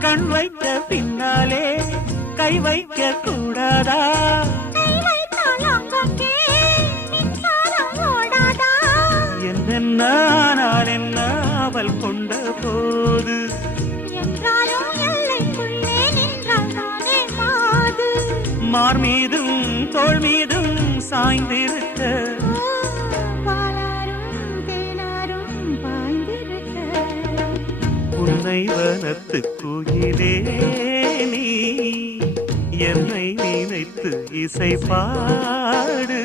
கண் வைத்த பின்னாலே கை வைக்க கூடாதா? என்னென்ன ஆனால் என்ன அவள் கொண்ட போது மார் மீதும் தோள் மீதும் சாய்ந்திருக்க உன்னை வனத்து குயிலே நீ என்னை நினைத்து இசை பாடு.